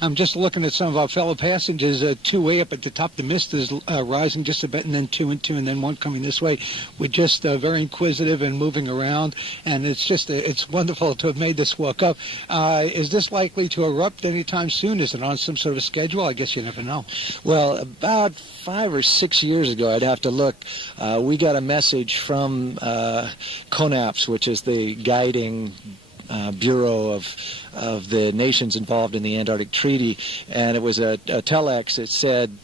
I'm just looking at some of our fellow passengers. Two way up at the top. The mist is rising just a bit, and then two and two, and then one coming this way. We're just very inquisitive and moving around, and it's just it's wonderful to have made this walk up. Is this likely to erupt anytime soon? Is it on some sort of schedule? I guess you never know. Well, about 5 or 6 years ago, I'd have to look, we got a message from CONAPS, which is the guiding bureau of the nations involved in the Antarctic Treaty, and it was a telex that said,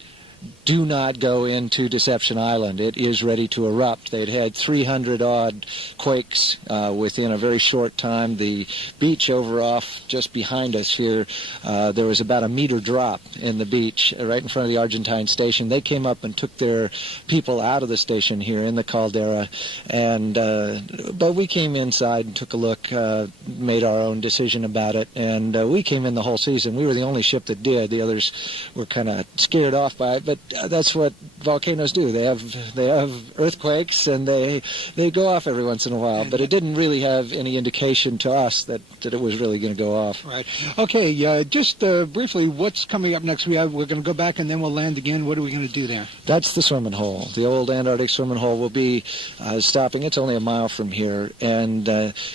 do not go into Deception Island. It is ready to erupt. They'd had 300-odd quakes within a very short time. The beach over off just behind us here, there was about a meter drop in the beach right in front of the Argentine station. They came up and took their people out of the station here in the caldera, and but we came inside and took a look, made our own decision about it, and we came in the whole season. We were the only ship that did. The others were kind of scared off by it, but that's what volcanoes do. They have earthquakes, and they go off every once in a while. But it didn't really have any indication to us that it was really going to go off. Right. Okay. Just briefly, what's coming up next? We're going to go back, and then we'll land again. What are we going to do there? That's the swimming hole. The old Antarctic swimming hole will be stopping. It's only a mile from here, and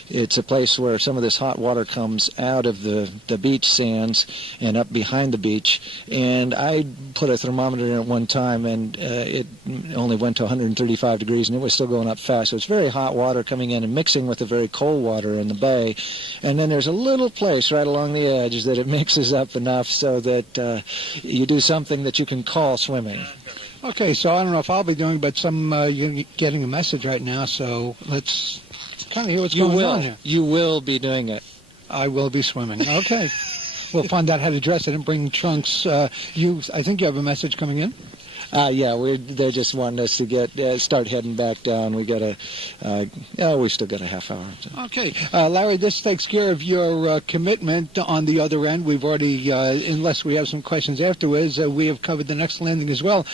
it's a place where some of this hot water comes out of the beach sands and up behind the beach. And I put a thermometer in at one time, and it only went to 135 degrees, and it was still going up fast. So it's very hot water coming in and mixing with the very cold water in the bay. And then there's a little place right along the edge that it mixes up enough so that you do something that you can call swimming. Okay, so I don't know if I'll be doing, but you're getting a message right now, so let's kind of hear what's going on here. You will be doing it. I will be swimming. Okay. We'll find out how to dress it and bring trunks. I think you have a message coming in. Yeah, they're just wanting us to start heading back down. We got we still got a half hour. So. Okay, Larry, this takes care of your commitment on the other end. We've already, unless we have some questions afterwards, we have covered the next landing as well.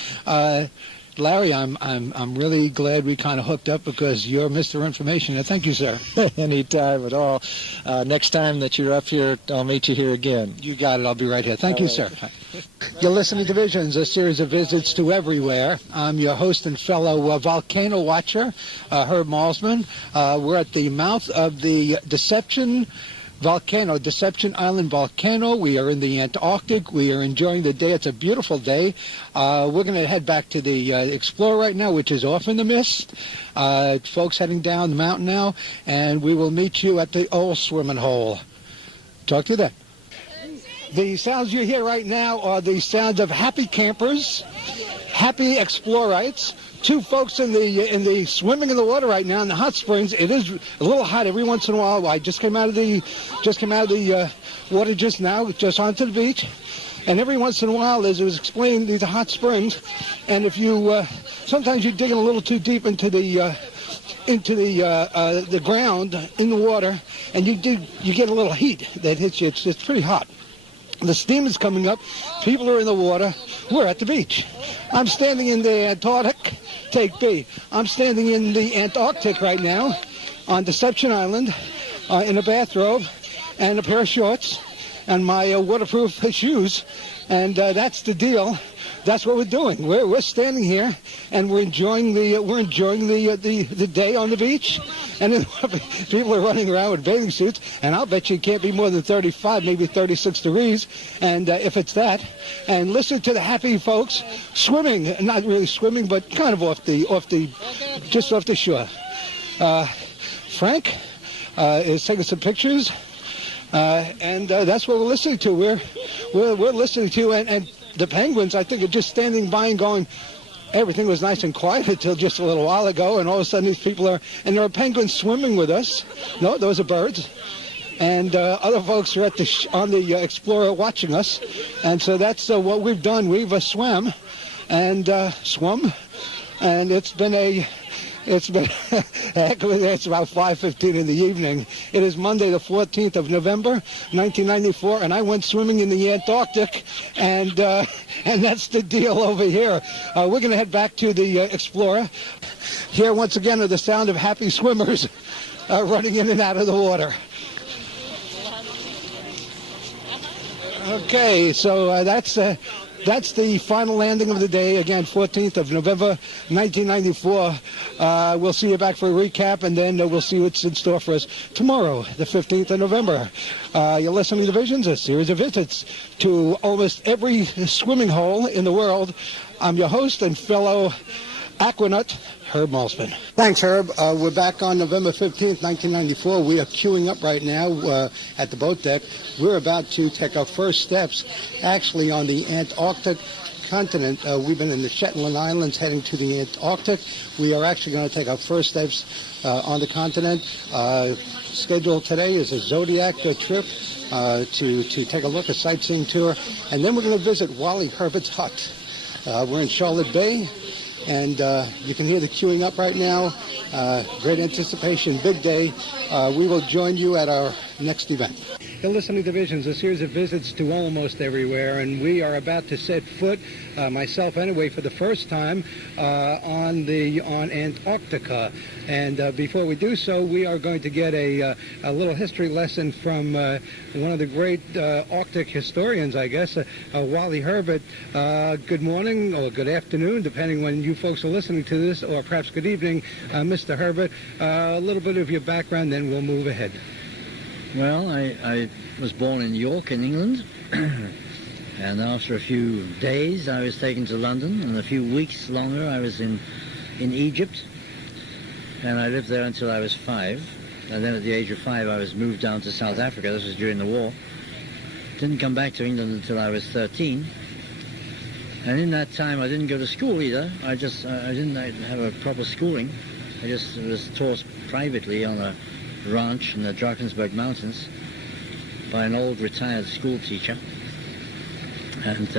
Larry, I'm really glad we kind of hooked up because you're Mr. Information. Thank you, sir. Anytime at all. Next time that you're up here, I'll meet you here again. You got it. I'll be right here. Thank you, sir. Right. You're listening to Visions, a series of visits to everywhere. I'm your host and fellow volcano watcher, Herb Malsman. We're at the mouth of the Deception Island volcano. We are in the Antarctic. We are enjoying the day. It's a beautiful day. We're going to head back to the Explorer right now, which is off in the mist. Folks heading down the mountain now, and we will meet you at the old swimming hole. Talk to you then. The sounds you hear right now are the sounds of happy campers, happy explorites. Two folks in the swimming in the water right now in the hot springs. It is a little hot every once in a while. I just came out of the water just now, just onto the beach, and every once in a while, as it was explained, these are hot springs, and if you sometimes you're digging a little too deep into the ground in the water, and you get a little heat that hits you. It's pretty hot. The steam is coming up. People are in the water. We're at the beach. I'm standing in the Antarctic. Take B. I'm standing in the Antarctic right now on Deception Island in a bathrobe and a pair of shorts and my waterproof shoes. And that's the deal. That's what we're doing. We're standing here and we're enjoying the day on the beach. And then people are running around with bathing suits, and I'll bet you it can't be more than 35, maybe 36 degrees, and if it's that. And listen to the happy folks swimming, not really swimming, but kind of just off the shore. Frank is taking some pictures, and that's what we're listening to. We're listening to, and the penguins, I think, are just standing by and going, everything was nice and quiet until just a little while ago, and all of a sudden these people and there are penguins swimming with us. No, those are birds. And other folks are on the Explorer watching us. And so that's what we've done. We've swum, and it's been it's about 5:15 in the evening. It is Monday, the 14th of November, 1994, and I went swimming in the Antarctic, and that's the deal over here. We're going to head back to the Explorer. Here, once again, are the sound of happy swimmers running in and out of the water. Okay, so that's the final landing of the day. Again, 14th of November, 1994. We'll see you back for a recap, and then we'll see what's in store for us tomorrow, the 15th of November. You're listening to Visions, a series of visits to almost every swimming hole in the world. I'm your host and fellow aquanaut, Herb Malzman. Thanks, Herb. We're back on November 15th, 1994. We are queuing up right now at the boat deck. We're about to take our first steps, actually, on the Antarctic continent. We've been in the Shetland Islands heading to the Antarctic. We are actually going to take our first steps on the continent. Scheduled today is a Zodiac trip to take a look, a sightseeing tour. And then we're going to visit Wally Herbert's hut. We're in Charlotte Bay. And you can hear the queuing up right now. Great anticipation, big day. We will join you at our next event. You're listening to Visions, a series of visits to almost everywhere, and we are about to set foot, myself anyway, for the first time on Antarctica. And before we do so, we are going to get a little history lesson from one of the great Arctic historians, I guess, Wally Herbert. Good morning or good afternoon, depending when you folks are listening to this, or perhaps good evening, Mr. Herbert. A little bit of your background, then we'll move ahead. Well, I was born in York, in England, and after a few days I was taken to London, and a few weeks longer I was in Egypt, and I lived there until I was 5, and then at the age of 5 I was moved down to South Africa. This was during the war. Didn't come back to England until I was 13, and in that time I didn't go to school either. I didn't have a proper schooling. I just was taught privately on a ranch in the Drakensberg Mountains by an old retired school teacher, and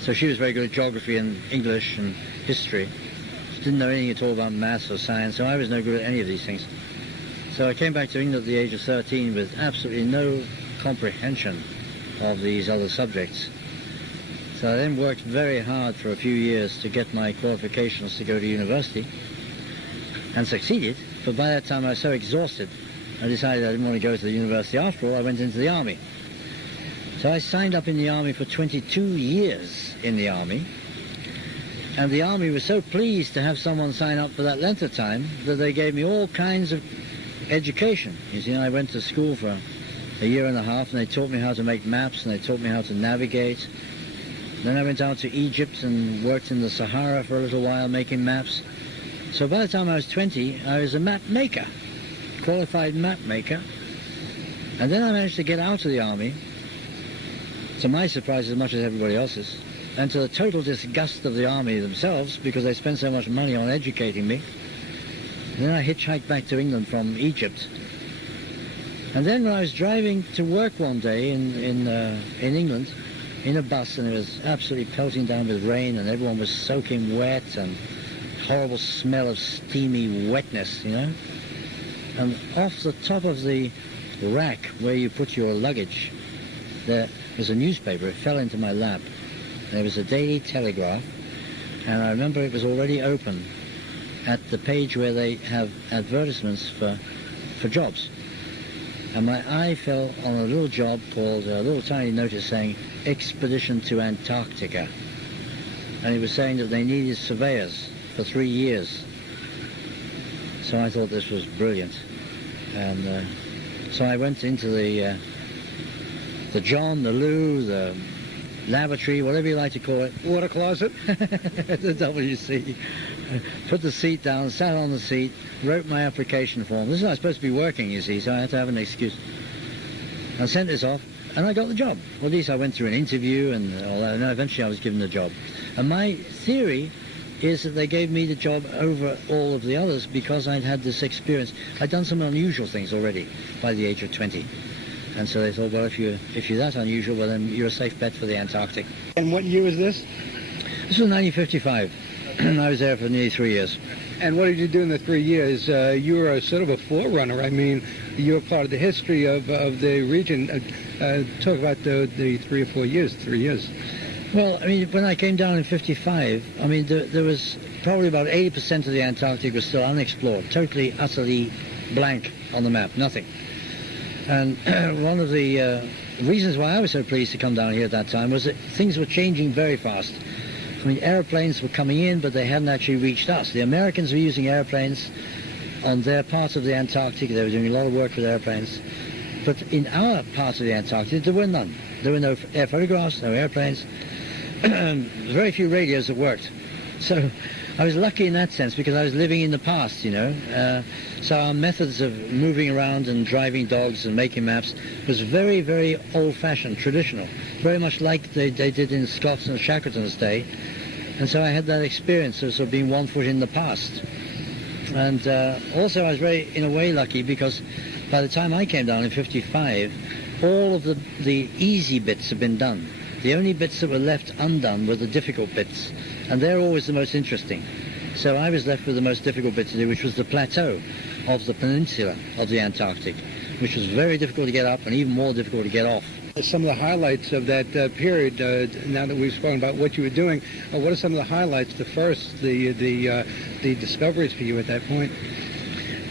so she was very good at geography and English and history. She didn't know anything at all about maths or science, so I was no good at any of these things. So I came back to England at the age of 13 with absolutely no comprehension of these other subjects. So I then worked very hard for a few years to get my qualifications to go to university, and succeeded, but by that time I was so exhausted I decided I didn't want to go to the university after all. I went into the army. So I signed up in the army for 22 years in the army, and the army was so pleased to have someone sign up for that length of time that they gave me all kinds of education. You see, I went to school for a year and a half, and they taught me how to make maps, and they taught me how to navigate. Then I went out to Egypt and worked in the Sahara for a little while making maps. So by the time I was 20, I was a map maker, qualified map maker. And then I managed to get out of the army, to my surprise as much as everybody else's, and to the total disgust of the army themselves, because they spent so much money on educating me. And then I hitchhiked back to England from Egypt. And then when I was driving to work one day in England, in a bus, and it was absolutely pelting down with rain, and everyone was soaking wet, and horrible smell of steamy wetness, you know. And off the top of the rack where you put your luggage, there was a newspaper. It fell into my lap. There was a Daily Telegraph, and I remember it was already open at the page where they have advertisements for jobs. And my eye fell on a little job called, a little tiny notice saying, Expedition to Antarctica. And it was saying that they needed surveyors for 3 years. So I thought this was brilliant. And so I went into the John, the Lou, the lavatory, whatever you like to call it. Water closet? The WC. Put the seat down, sat on the seat, wrote my application form. This is not supposed to be working, you see, so I had to have an excuse. I sent this off, and I got the job. Well, at least I went through an interview, and all that, and eventually I was given the job. And my theory is that they gave me the job over all of the others because I'd had this experience. I'd done some unusual things already by the age of 20. And so they thought, well, if you're that unusual, well, then you're a safe bet for the Antarctic. And what year was this? This was 1955. I was there for nearly 3 years. And what did you do in the 3 years? You were a sort of a forerunner. I mean, you were part of the history of the region. Talk about the 3 or 4 years, 3 years. Well, I mean, when I came down in 55, I mean, there was probably about 80% of the Antarctic was still unexplored, totally, utterly blank on the map, nothing. And one of the reasons why I was so pleased to come down here at that time was that things were changing very fast. I mean, airplanes were coming in, but they hadn't actually reached us. The Americans were using airplanes on their part of the Antarctic. They were doing a lot of work with airplanes. But in our part of the Antarctic, there were none. There were no air photographs, no airplanes. Very few radios that worked. So I was lucky in that sense because I was living in the past, you know. So our methods of moving around and driving dogs and making maps was very, very old-fashioned, traditional, very much like they did in Scott's and Shackleton's day. And so I had that experience of sort of being 1 foot in the past. And also I was very, in a way, lucky because by the time I came down in 55, all of the easy bits had been done. The only bits that were left undone were the difficult bits, and they're always the most interesting. So I was left with the most difficult bit to do, which was the plateau of the peninsula of the Antarctic, which was very difficult to get up and even more difficult to get off. Some of the highlights of that period, now that we've spoken about what you were doing, what are some of the highlights, the discoveries for you at that point?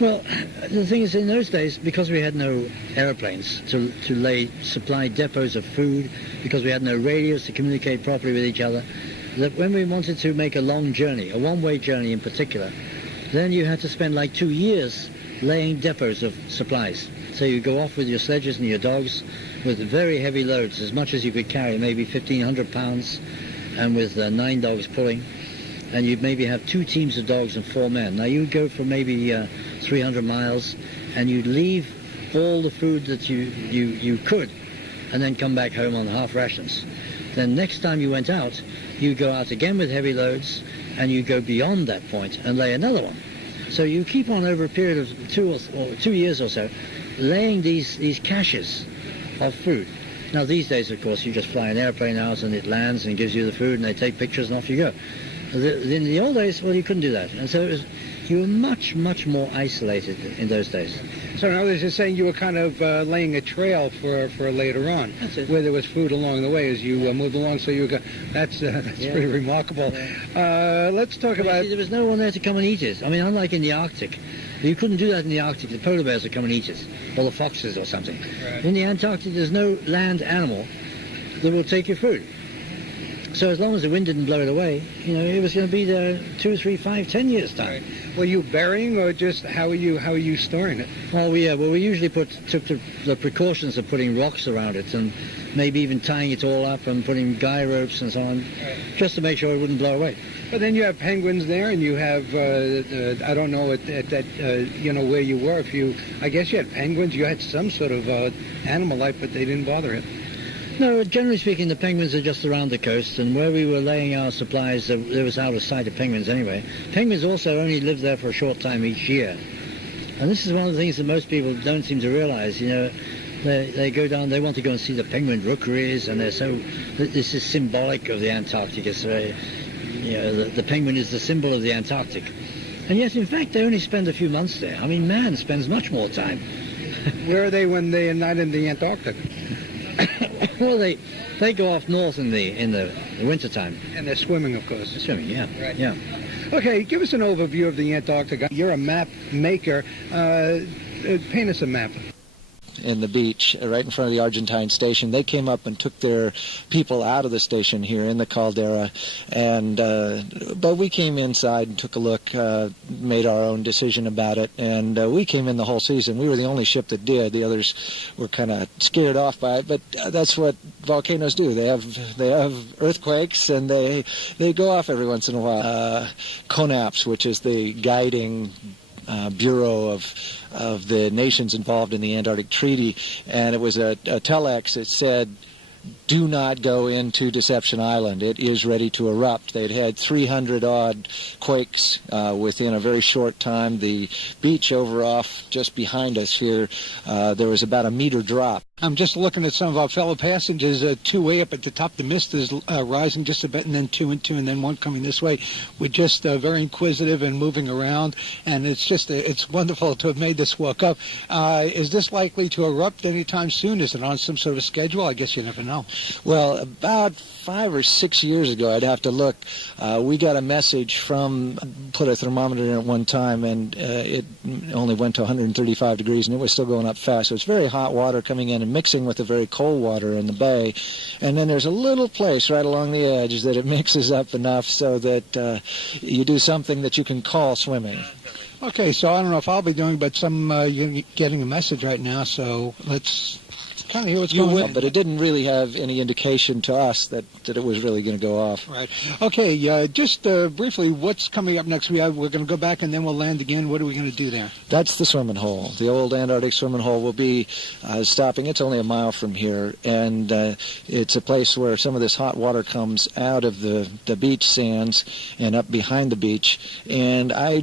Well, the thing is, in those days, because we had no airplanes to supply depots of food, because we had no radios to communicate properly with each other, that when we wanted to make a long journey, a one-way journey in particular, then you had to spend like 2 years laying depots of supplies. So you go off with your sledges and your dogs with very heavy loads, as much as you could carry, maybe 1,500 pounds, and with 9 dogs pulling. And you'd maybe have 2 teams of dogs and 4 men. Now you'd go for maybe 300 miles, and you'd leave all the food that you could, and then come back home on half rations. Then next time you went out, you go out again with heavy loads, and you go beyond that point and lay another one. So you keep on over a period of 2 years or so, laying these caches of food. Now these days, of course, you just fly an airplane out and it lands and gives you the food and they take pictures and off you go. In the old days, well, you couldn't do that. And so you were much, much more isolated in those days. So in other words, you're saying you were kind of laying a trail for later on, where there was food along the way as you moved along. So that's pretty remarkable. Yeah. Let's talk about... See, there was no one there to come and eat it. I mean, unlike in the Arctic. You couldn't do that in the Arctic. The polar bears would come and eat it, or the foxes or something. Right. In the Antarctic, there's no land animal that will take your food. So as long as the wind didn't blow it away, you know, it was going to be there 2, 3, 5, 10 years' time. Right. Were you burying, or just how are you storing it? Well, we usually took the precautions of putting rocks around it and maybe even tying it all up and putting guy ropes and so on, just to make sure it wouldn't blow away. But then you have penguins there, and you have I don't know at that you know where you were. I guess you had penguins. You had some sort of animal life, but they didn't bother it. No, generally speaking, the penguins are just around the coast, and where we were laying our supplies, there was out of sight of penguins anyway. Penguins also only live there for a short time each year. And this is one of the things that most people don't seem to realize, you know. They go down, they want to go and see the penguin rookeries, and this is symbolic of the Antarctic. It's very, you know, the penguin is the symbol of the Antarctic. And yet, in fact, they only spend a few months there. I mean, man spends much more time. Where are they when they are not in the Antarctic? Well, they go off north in the wintertime. And they're swimming, of course. They're swimming, yeah. Right. Yeah. Okay, give us an overview of the Antarctic. You're a map maker. Paint us a map. In the beach, right in front of the Argentine station. They came up and took their people out of the station here in the caldera, and but we came inside and took a look, made our own decision about it, and we came in the whole season. We were the only ship that did. The others were kind of scared off by it, but that's what volcanoes do. They have earthquakes, and they go off every once in a while. CONAPS, which is the guiding bureau of the nations involved in the Antarctic Treaty, and it was a telex that said, do not go into Deception Island. It is ready to erupt. They'd had 300-odd quakes within a very short time. The beach over off just behind us here, there was about a meter drop. I'm just looking at some of our fellow passengers, 2 way up at the top. The mist is rising just a bit, and then 2 and 2, and then 1 coming this way. We're just very inquisitive and moving around, and it's wonderful to have made this walk up. Is this likely to erupt anytime soon? Is it on some sort of schedule? I guess you never know. Well, about 5 or 6 years ago, I'd have to look, we got a message from, put a thermometer in at one time, and it only went to 135 degrees, and it was still going up fast. So it's very hot water coming in and mixing with the very cold water in the bay. And then there's a little place right along the edge that it mixes up enough so that you do something that you can call swimming. Okay, so I don't know if I'll be doing, but you're getting a message right now, so let's kind of hear what's going on. But it didn't really have any indication to us that it was really going to go off. Right. Okay, just briefly, what's coming up next? We're going to go back and then we'll land again. What are we going to do there? That's the swimming hole. The old Antarctic swimming hole will be stopping. It's only a mile from here, and it's a place where some of this hot water comes out of the beach sands and up behind the beach. And I